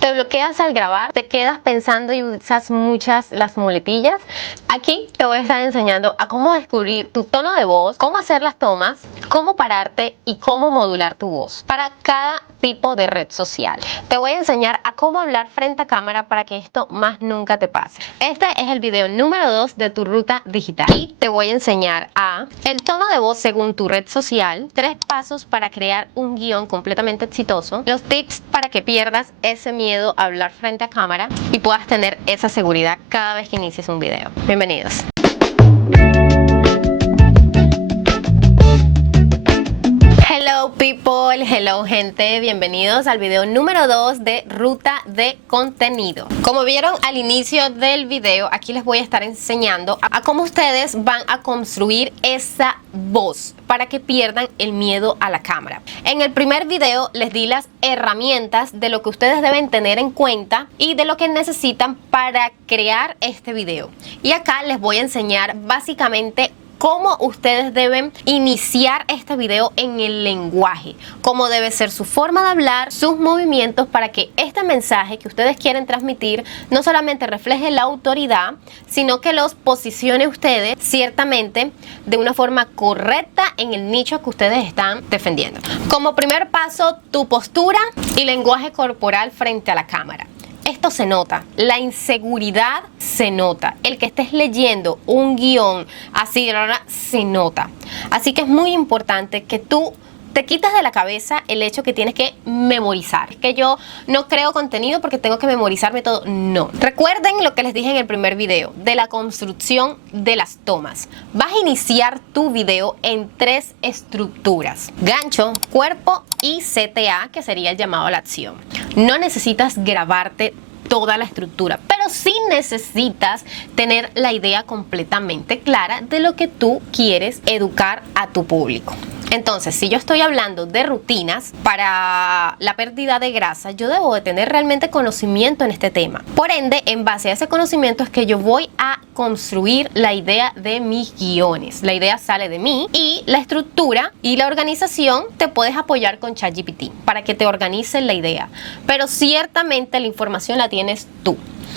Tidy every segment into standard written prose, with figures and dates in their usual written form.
Te bloqueas al grabar, te quedas pensando y usas muchas las muletillas. Aquí te voy a estar enseñando a cómo descubrir tu tono de voz, cómo hacer las tomas, cómo pararte y cómo modular tu voz para cada tipo de red social. Te voy a enseñar a cómo hablar frente a cámara para que esto más nunca te pase. Este es el video número 2 de tu ruta digital y te voy a enseñar a el tono de voz según tu red social, 3 pasos para crear un guión completamente exitoso, los tips para que pierdas ese miedo a hablar frente a cámara y puedas tener esa seguridad cada vez que inicies un video. Bienvenidos. Hello people, hello gente, bienvenidos al video número 2 de Ruta de Contenido. Como vieron al inicio del video, aquí les voy a estar enseñando a cómo ustedes van a construir esa voz para que pierdan el miedo a la cámara. En el primer video les di las herramientas de lo que ustedes deben tener en cuenta y de lo que necesitan para crear este video. Y acá les voy a enseñar básicamente cómo ustedes deben iniciar este video en el lenguaje, cómo debe ser su forma de hablar, sus movimientos para que este mensaje que ustedes quieren transmitir no solamente refleje la autoridad, sino que los posicione ustedes ciertamente de una forma correcta en el nicho que ustedes están defendiendo. Como primer paso, tu postura y lenguaje corporal frente a la cámara. Esto se nota, la inseguridad se nota, el que estés leyendo un guión así se nota. Así que es muy importante que tú te quitas de la cabeza el hecho que tienes que memorizar. Es que yo no creo contenido porque tengo que memorizarme todo. No. Recuerden lo que les dije en el primer video de la construcción de las tomas. Vas a iniciar tu video en 3 estructuras: gancho, cuerpo y CTA, que sería el llamado a la acción. No necesitas grabarte toda la estructura, pero sí necesitas tener la idea completamente clara de lo que tú quieres educar a tu público. Entonces, si yo estoy hablando de rutinas para la pérdida de grasa, yo debo de tener realmente conocimiento en este tema. Por ende, en base a ese conocimiento es que yo voy a construir la idea de mis guiones. La idea sale de mí y la estructura y la organización te puedes apoyar con ChatGPT para que te organice la idea. Pero ciertamente la información la tienes tú.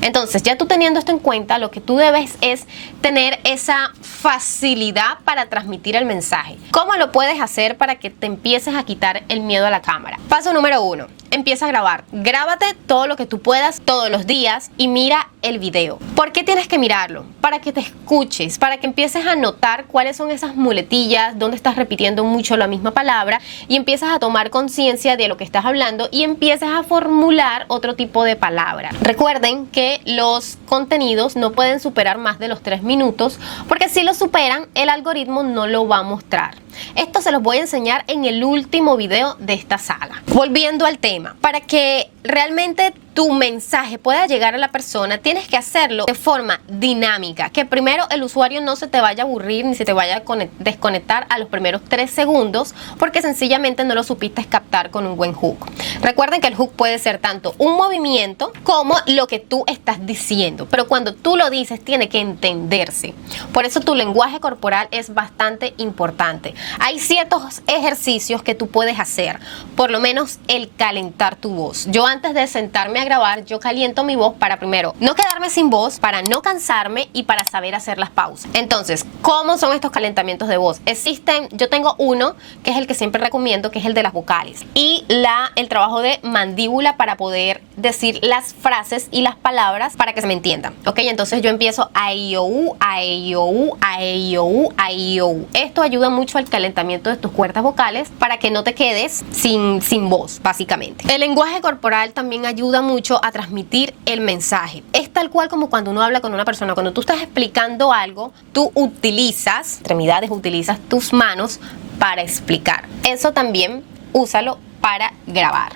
Entonces, ya tú teniendo esto en cuenta, lo que tú debes es tener esa facilidad para transmitir el mensaje. ¿Cómo lo puedes hacer para que te empieces a quitar el miedo a la cámara? Paso número 1. Empieza a grabar. Grábate todo lo que tú puedas todos los días y mira el video. ¿Por qué tienes que mirarlo? Para que te escuches, para que empieces a notar cuáles son esas muletillas, donde estás repitiendo mucho la misma palabra y empiezas a tomar conciencia de lo que estás hablando y empiezas a formular otro tipo de palabra. Recuerden que los contenidos no pueden superar más de los 3 minutos porque si lo superan, el algoritmo no lo va a mostrar. Esto se los voy a enseñar en el último video de esta saga. Volviendo al tema, para que realmente tu mensaje pueda llegar a la persona, tienes que hacerlo de forma dinámica, que primero el usuario no se te vaya a aburrir ni se te vaya a desconectar a los primeros 3 segundos porque sencillamente no lo supiste captar con un buen hook. Recuerden que el hook puede ser tanto un movimiento como lo que tú estás diciendo, pero cuando tú lo dices tiene que entenderse. Por eso tu lenguaje corporal es bastante importante. Hay ciertos ejercicios que tú puedes hacer, por lo menos el calentar tu voz. Yo antes de sentarme a grabar, yo caliento mi voz para primero no quedarme sin voz, para no cansarme y para saber hacer las pausas. Entonces, ¿cómo son estos calentamientos de voz? Existen, yo tengo uno que es el que siempre recomiendo, que es el de las vocales y el trabajo de mandíbula para poder decir las frases y las palabras para que se me entiendan. Ok, entonces yo empiezo a IOU, a IOU, a IOU, a IOU. Esto ayuda mucho al calentamiento de tus cuerdas vocales para que no te quedes sin voz, básicamente. El lenguaje corporal también ayuda mucho a transmitir el mensaje. Es tal cual como cuando uno habla con una persona. Cuando tú estás explicando algo, tú utilizas extremidades, utilizas tus manos para explicar. Eso también úsalo para grabar.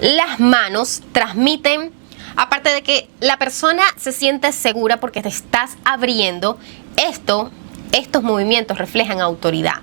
Las manos transmiten, aparte de que la persona se siente segura porque te estás abriendo, estos movimientos reflejan autoridad.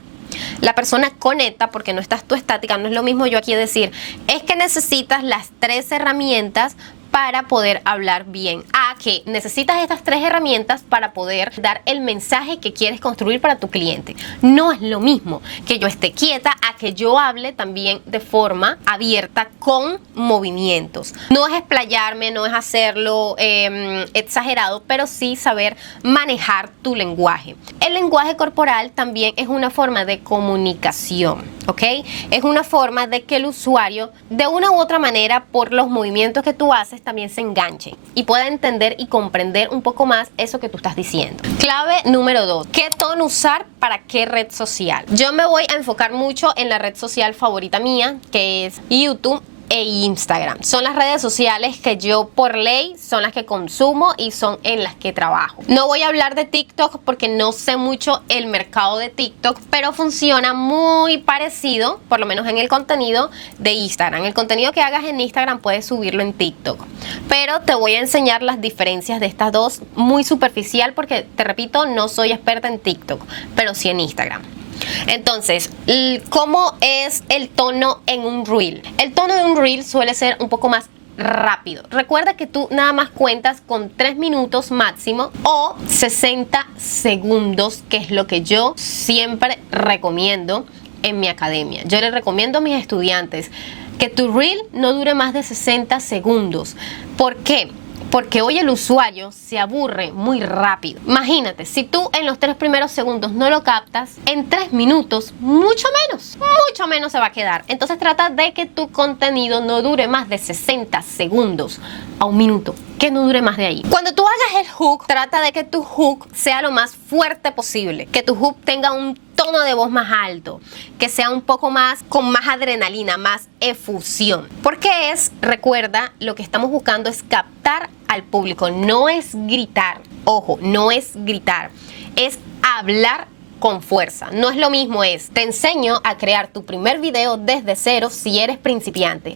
La persona conecta porque no estás tú estática. No es lo mismo yo aquí decir, es que necesitas las 3 herramientas para poder hablar bien. Que necesitas estas 3 herramientas para poder dar el mensaje que quieres construir para tu cliente. No es lo mismo que yo esté quieta a que yo hable también de forma abierta con movimientos. No es explayarme, no es hacerlo exagerado, pero sí saber manejar tu lenguaje. El lenguaje corporal también es una forma de comunicación, ¿ok? Es una forma de que el usuario, de una u otra manera, por los movimientos que tú haces, también se enganche y pueda entender y comprender un poco más eso que tú estás diciendo. Clave número 2. ¿Qué tono usar para qué red social? Yo me voy a enfocar mucho en la red social favorita mía, que es YouTube e Instagram. Son las redes sociales que yo por ley son las que consumo y son en las que trabajo. No voy a hablar de TikTok porque no sé mucho el mercado de TikTok, pero funciona muy parecido, por lo menos en el contenido de Instagram. El contenido que hagas en Instagram puedes subirlo en TikTok, pero te voy a enseñar las diferencias de estas dos muy superficial porque, te repito, no soy experta en TikTok, pero sí en Instagram. Entonces, ¿cómo es el tono en un reel? El tono de un reel suele ser un poco más rápido. Recuerda que tú nada más cuentas con 3 minutos máximo o 60 segundos, que es lo que yo siempre recomiendo en mi academia. Yo les recomiendo a mis estudiantes que tu reel no dure más de 60 segundos. ¿Por qué? Porque hoy el usuario se aburre muy rápido. Imagínate, si tú en los 3 primeros segundos no lo captas, en 3 minutos, mucho menos se va a quedar. Entonces trata de que tu contenido no dure más de 60 segundos a 1 minuto. Que no dure más de ahí. Cuando tú hagas el hook, trata de que tu hook sea lo más fuerte posible. Que tu hook tenga un tono de voz más alto. Que sea un poco más, con más adrenalina, más efusión. Porque recuerda, lo que estamos buscando es captar al público. No es gritar. Ojo, no es gritar. Es hablar con fuerza. No es lo mismo, te enseño a crear tu primer video desde cero si eres principiante.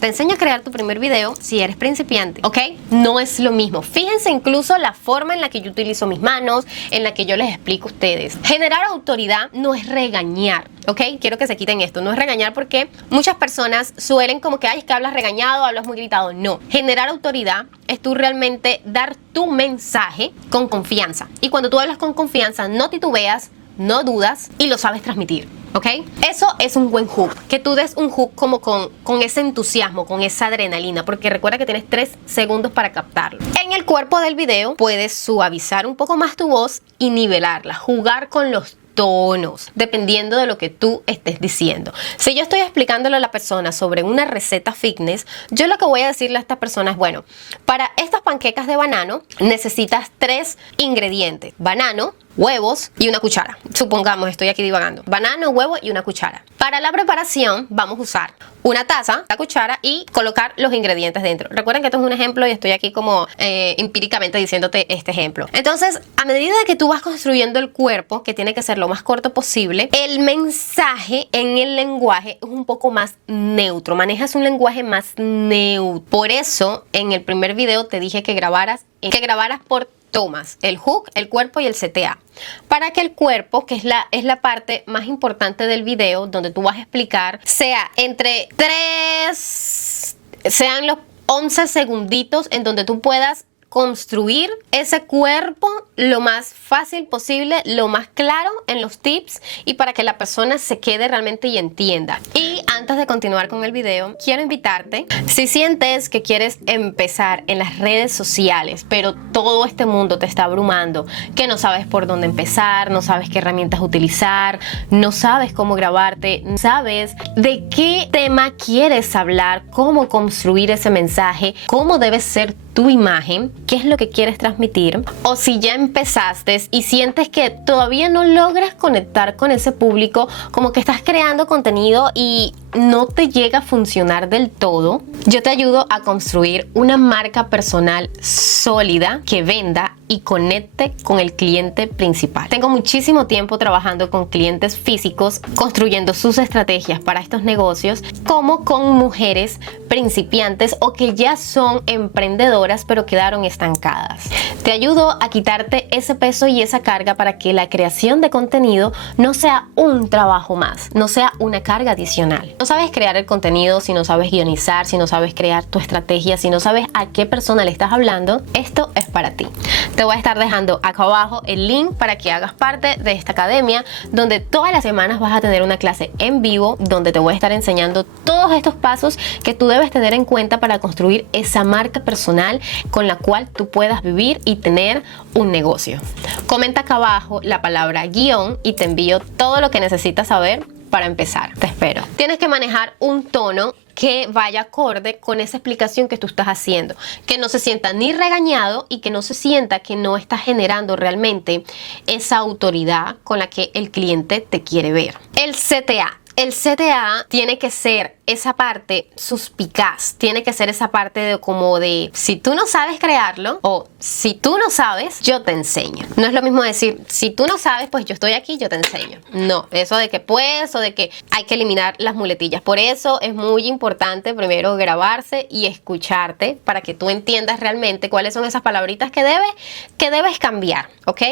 Te enseño a crear tu primer video si eres principiante, ¿ok? No es lo mismo. Fíjense incluso la forma en la que yo utilizo mis manos, en la que yo les explico a ustedes. Generar autoridad no es regañar, ¿ok? Quiero que se quiten esto. No es regañar porque muchas personas suelen como que, es que hablas regañado, hablas muy gritado. No. Generar autoridad es tú realmente dar tu mensaje con confianza. Y cuando tú hablas con confianza, no titubeas, no dudas y lo sabes transmitir, ¿ok? Eso es un buen hook, que tú des un hook como con ese entusiasmo, con esa adrenalina, porque recuerda que tienes 3 segundos para captarlo. En el cuerpo del video puedes suavizar un poco más tu voz y nivelarla, jugar con los tonos, dependiendo de lo que tú estés diciendo. Si yo estoy explicándole a la persona sobre una receta fitness, yo lo que voy a decirle a esta persona es, bueno, para estas panquecas de banano necesitas 3 ingredientes: banano, huevos y una cuchara. Supongamos, estoy aquí divagando. Banano, huevo y una cuchara. Para la preparación vamos a usar una taza, la cuchara y colocar los ingredientes dentro. Recuerden que esto es un ejemplo y estoy aquí como empíricamente diciéndote este ejemplo. Entonces, a medida que tú vas construyendo el cuerpo, que tiene que ser lo más corto posible, el mensaje en el lenguaje es un poco más neutro. Manejas un lenguaje más neutro. Por eso, en el primer video te dije que grabaras por tomas, el hook, el cuerpo y el CTA. Para que el cuerpo, que es la parte más importante del video, donde tú vas a explicar, sean los 11 segunditos en donde tú puedas construir ese cuerpo lo más fácil posible, lo más claro en los tips y para que la persona se quede realmente y entienda. Y antes de continuar con el video, quiero invitarte, si sientes que quieres empezar en las redes sociales, pero todo este mundo te está abrumando, que no sabes por dónde empezar, no sabes qué herramientas utilizar, no sabes cómo grabarte, no sabes de qué tema quieres hablar, cómo construir ese mensaje, cómo debe ser tu imagen, qué es lo que quieres transmitir, o si ya empezaste y sientes que todavía no logras conectar con ese público, como que estás creando contenido y no te llega a funcionar del todo, yo te ayudo a construir una marca personal sólida que venda y conecte con el cliente principal. Tengo muchísimo tiempo trabajando con clientes físicos, construyendo sus estrategias para estos negocios, como con mujeres principiantes o que ya son emprendedoras pero quedaron estancadas estancadas. Te ayudo a quitarte ese peso y esa carga para que la creación de contenido no sea un trabajo más, no sea una carga adicional. No sabes crear el contenido, si no sabes guionizar, si no sabes crear tu estrategia, si no sabes a qué persona le estás hablando, esto es para ti. Te voy a estar dejando acá abajo el link para que hagas parte de esta academia, donde todas las semanas vas a tener una clase en vivo, donde te voy a estar enseñando todos estos pasos que tú debes tener en cuenta para construir esa marca personal con la cual tú puedas vivir y tener un negocio. Comenta acá abajo la palabra guión y te envío todo lo que necesitas saber para empezar. Te espero. Tienes que manejar un tono que vaya acorde con esa explicación que tú estás haciendo, que no se sienta ni regañado y que no se sienta que no estás generando realmente esa autoridad con la que el cliente te quiere ver. El CTA. El CTA tiene que ser esa parte suspicaz, tiene que ser esa parte de como de si tú no sabes crearlo o si tú no sabes, yo te enseño. No es lo mismo decir si tú no sabes, pues yo estoy aquí, yo te enseño. No, eso de que puedes o de que hay que eliminar las muletillas. Por eso es muy importante primero grabarse y escucharte para que tú entiendas realmente cuáles son esas palabritas que debes cambiar, ¿ok?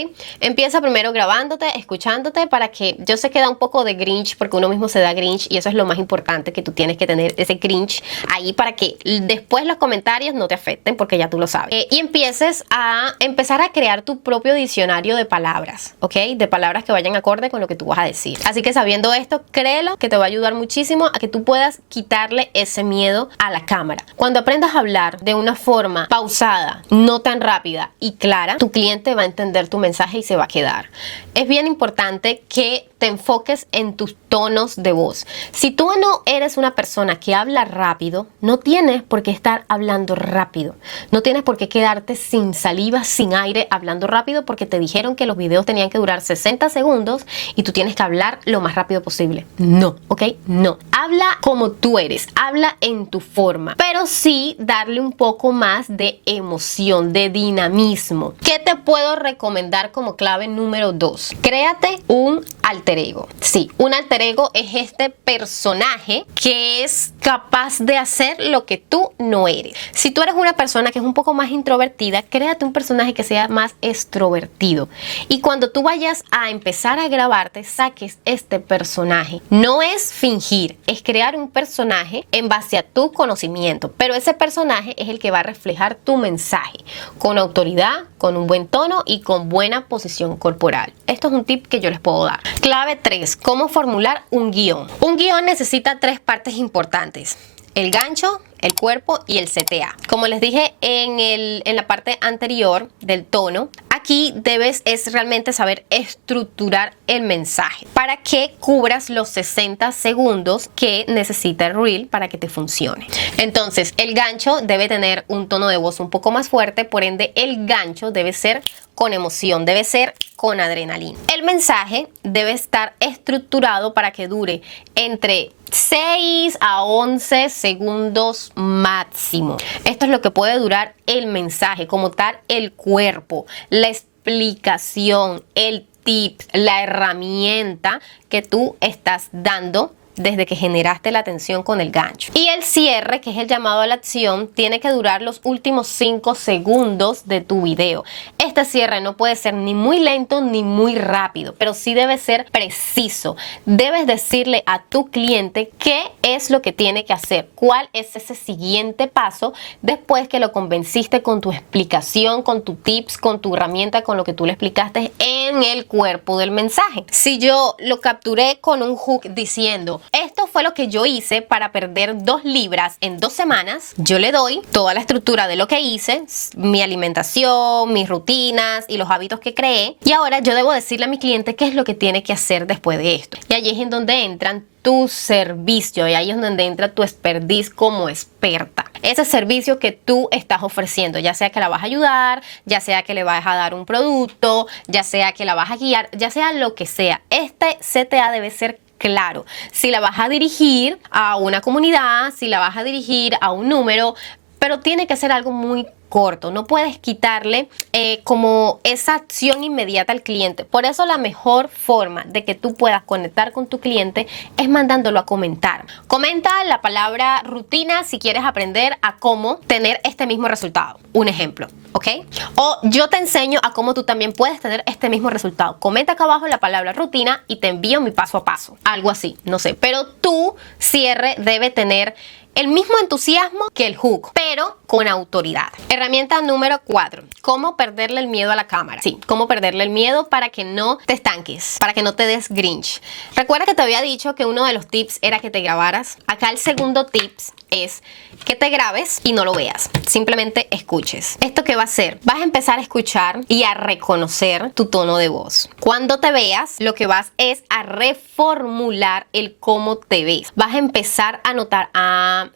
Empieza primero grabándote, escuchándote para que yo sé que da un poco de cringe porque uno mismo se da cringe y eso es lo más importante, que tú tienes que tener ese cringe ahí para que después los comentarios no te afecten porque ya tú lo sabes. Y empieces a empezar a crear tu propio diccionario de palabras, ¿ok? De palabras que vayan acorde con lo que tú vas a decir. Así que sabiendo esto, créelo que te va a ayudar muchísimo a que tú puedas quitarle ese miedo a la cámara. Cuando aprendas a hablar de una forma pausada, no tan rápida y clara, tu cliente va a entender tu mensaje y se va a quedar. Es bien importante que te enfoques en tus tonos de voz. Si tú no eres una persona que habla rápido, no tienes por qué estar hablando rápido. No tienes por qué quedarte sin saliva, sin aire, hablando rápido porque te dijeron que los videos tenían que durar 60 segundos y tú tienes que hablar lo más rápido posible. No, ¿ok? No. Habla como tú eres, habla en tu forma, pero sí darle un poco más de emoción, de dinamismo. ¿Qué te puedo recomendar como clave número 2? Créate un alter ego. Sí, un alter ego es este personaje que es capaz de hacer lo que tú no eres. Si tú eres una persona que es un poco más introvertida, créate un personaje que sea más extrovertido. Y cuando tú vayas a empezar a grabarte, saques este personaje. No es fingir, es crear un personaje en base a tu conocimiento, pero ese personaje es el que va a reflejar tu mensaje con autoridad, con un buen tono y con buena posición corporal. Esto es un tip que yo les puedo dar. Clave 3. ¿Cómo formular un guión? Un guión necesita 3 partes importantes: el gancho, el cuerpo y el CTA. Como les dije en la parte anterior del tono, aquí debes realmente saber estructurar el mensaje para que cubras los 60 segundos que necesita el reel para que te funcione. Entonces, el gancho debe tener un tono de voz un poco más fuerte, por ende el gancho debe ser con emoción, debe ser con adrenalina. El mensaje debe estar estructurado para que dure entre 6 a 11 segundos máximo. Esto es lo que puede durar el mensaje, como tal el cuerpo, la explicación, el tip, la herramienta que tú estás dando desde que generaste la atención con el gancho. Y el cierre, que es el llamado a la acción, tiene que durar los últimos 5 segundos de tu video. Este cierre no puede ser ni muy lento ni muy rápido, pero sí debe ser preciso. Debes decirle a tu cliente qué es lo que tiene que hacer, cuál es ese siguiente paso después que lo convenciste con tu explicación, con tu tips, con tu herramienta, con lo que tú le explicaste en el cuerpo del mensaje. Si yo lo capturé con un hook diciendo: esto fue lo que yo hice para perder 2 libras en 2 semanas, yo le doy toda la estructura de lo que hice, mi alimentación, mis rutinas y los hábitos que creé, y ahora yo debo decirle a mi cliente qué es lo que tiene que hacer después de esto. Y allí es en donde entran tu servicio, y ahí es donde entra tu expertise como experta. Ese servicio que tú estás ofreciendo, ya sea que la vas a ayudar, ya sea que le vas a dar un producto, ya sea que la vas a guiar, ya sea lo que sea. Este CTA debe ser claro. Si la vas a dirigir a una comunidad, si la vas a dirigir a un número, pero tiene que ser algo muy corto. No puedes quitarle como esa acción inmediata al cliente. Por eso la mejor forma de que tú puedas conectar con tu cliente es mandándolo a comentar. Comenta la palabra rutina si quieres aprender a cómo tener este mismo resultado. Un ejemplo, ¿ok? O yo te enseño a cómo tú también puedes tener este mismo resultado. Comenta acá abajo la palabra rutina y te envío mi paso a paso. Algo así, no sé. Pero tu cierre debe tener el mismo entusiasmo que el hook, pero con autoridad. Herramienta número 4. Cómo perderle el miedo a la cámara. Sí, cómo perderle el miedo para que no te estanques, para que no te des grinch. Recuerda que te había dicho que uno de los tips era que te grabaras. Acá el segundo tips es que te grabes y no lo veas, simplemente escuches. ¿Esto qué va a hacer? Vas a empezar a escuchar y a reconocer tu tono de voz. Cuando te veas, lo que vas es a reformular el cómo te ves. Vas a empezar a notar,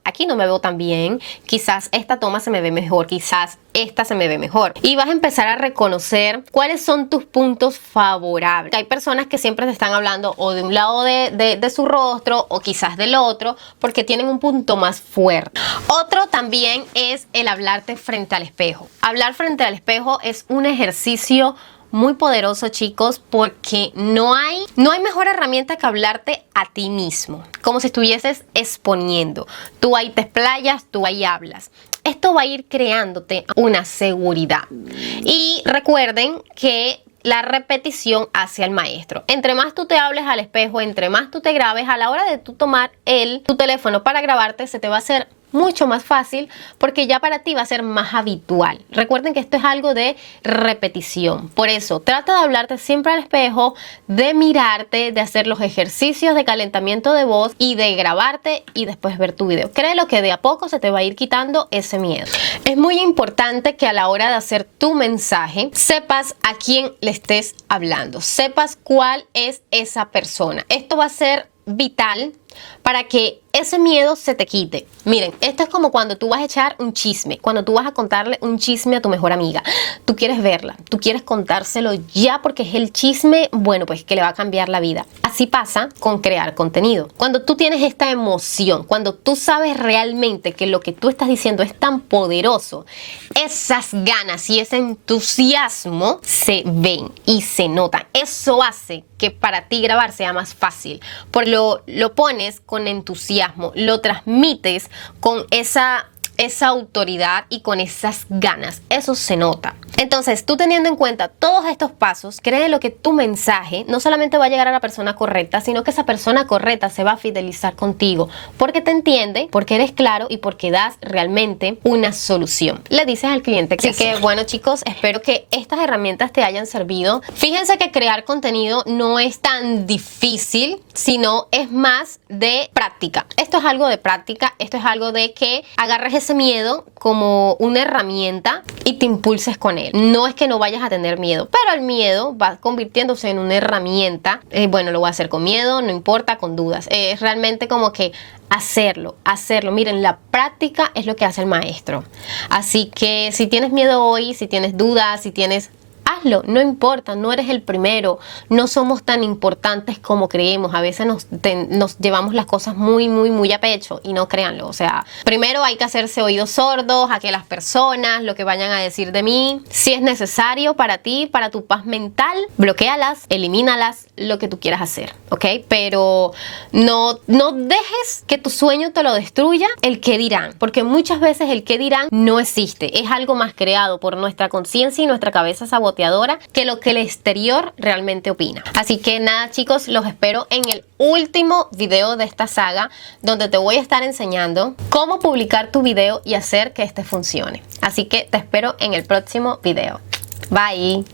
aquí no me veo tan bien, quizás esta toma se me ve mejor, quizás esta se me ve mejor. Y vas a empezar a reconocer cuáles son tus puntos favorables. Hay personas que siempre te están hablando o de un lado de su rostro o quizás del otro porque tienen un punto más fuerte. Otro también es el hablarte frente al espejo. Hablar frente al espejo es un ejercicio muy poderoso, chicos, porque no hay mejor herramienta que hablarte a ti mismo, como si estuvieses exponiendo. Tú ahí te explayas, tú ahí hablas. Esto va a ir creándote una seguridad. Y recuerden que la repetición hacia el maestro. Entre más tú te hables al espejo, entre más tú te grabes, a la hora de tú tomar tu teléfono para grabarte, se te va a hacer mucho más fácil porque ya para ti va a ser más habitual. Recuerden que esto es algo de repetición. Por eso, trata de hablarte siempre al espejo, de mirarte, de hacer los ejercicios de calentamiento de voz y de grabarte y después ver tu video. Créelo que de a poco se te va a ir quitando ese miedo. Es muy importante que a la hora de hacer tu mensaje, sepas a quién le estés hablando. Sepas cuál es esa persona. Esto va a ser vital para que ese miedo se te quite. Miren, esto es como cuando tú vas a echar un chisme, cuando tú vas a contarle un chisme a tu mejor amiga. Tú quieres verla, tú quieres contárselo ya porque es el chisme, bueno, pues que le va a cambiar la vida. Así pasa con crear contenido. Cuando tú tienes esta emoción, cuando tú sabes realmente que lo que tú estás diciendo es tan poderoso, esas ganas y ese entusiasmo se ven y se notan. Eso hace que para ti grabar sea más fácil, porque lo pones con entusiasmo, lo transmites con esa autoridad y con esas ganas. Eso se nota. Entonces, tú teniendo en cuenta todos estos pasos, créelo que tu mensaje no solamente va a llegar a la persona correcta, sino que esa persona correcta se va a fidelizar contigo porque te entiende, porque eres claro y porque das realmente una solución. Le dices al cliente que sí. Bueno, chicos, espero que estas herramientas te hayan servido. Fíjense que crear contenido no es tan difícil, sino es más de práctica. Esto es algo de práctica, esto es algo de que agarres ese miedo como una herramienta y te impulses con él. No es que no vayas a tener miedo, pero el miedo va convirtiéndose en una herramienta. Bueno, lo voy a hacer con miedo, no importa, con dudas. Es realmente como que hacerlo. Miren, la práctica es lo que hace el maestro. Así que si tienes miedo hoy, si tienes dudas, si tienes... hazlo, no importa, no eres el primero, no somos tan importantes como creemos. A veces nos llevamos las cosas muy a pecho y no créanlo. O sea, primero hay que hacerse oídos sordos a que las personas, lo que vayan a decir de mí, si es necesario para ti, para tu paz mental, bloquéalas, elimínalas, lo que tú quieras hacer, ¿ok? Pero no dejes que tu sueño te lo destruya el qué dirán, porque muchas veces el qué dirán no existe, es algo más creado por nuestra conciencia y nuestra cabeza saboteadora que lo que el exterior realmente opina. Así que nada, chicos, los espero en el último video de esta saga, donde te voy a estar enseñando cómo publicar tu video y hacer que este funcione. Así que te espero en el próximo video. Bye.